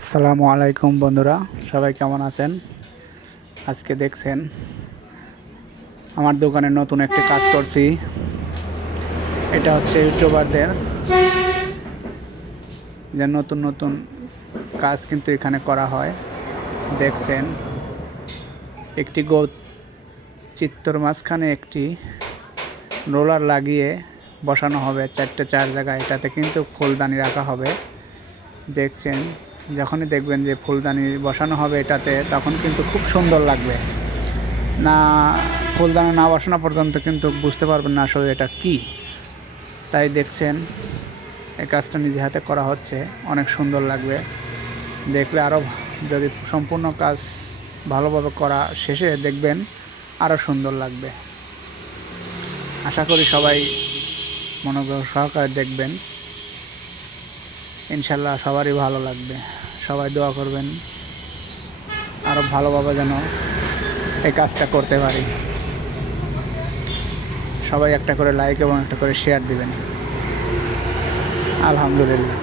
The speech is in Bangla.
আসসালামু আলাইকুম বন্ধুরা, সবাই কেমন আছেন? আজকে দেখছেন আমার দোকানে নতুন একটি কাজ করছি। এটা হচ্ছে ইউটিউবারদের যে নতুন নতুন কাজ কিন্তু এখানে করা হয়। দেখছেন একটি গোল চিত্তর মাঝখানে একটি রোলার লাগিয়ে বসানো হবে চার জায়গায়। এটাতে কিন্তু ফুলদানি রাখা হবে। দেখছেন, যখনই দেখবেন যে ফুলদানি বসানো হবে এটাতে, তখন কিন্তু খুব সুন্দর লাগবে। না, ফুলদানি না বসানো পর্যন্ত কিন্তু বুঝতে পারবেন না আসলে এটা কি। তাই দেখছেন এই কাজটা নিজে হাতে করা হচ্ছে, অনেক সুন্দর লাগবে দেখলে। আরও যদি সম্পূর্ণ কাজ ভালোভাবে করা শেষে দেখবেন আরও সুন্দর লাগবে। আশা করি সবাই মনোযোগ সহকারে দেখবেন, ইনশাল্লাহ সবারই ভালো লাগবে। সবাই দোয়া করবেন আরও ভালোভাবে যেন এই কাজটা করতে পারি। সবাই একটা করে লাইক এবং একটা করে শেয়ার দিবেন। আলহামদুলিল্লাহ।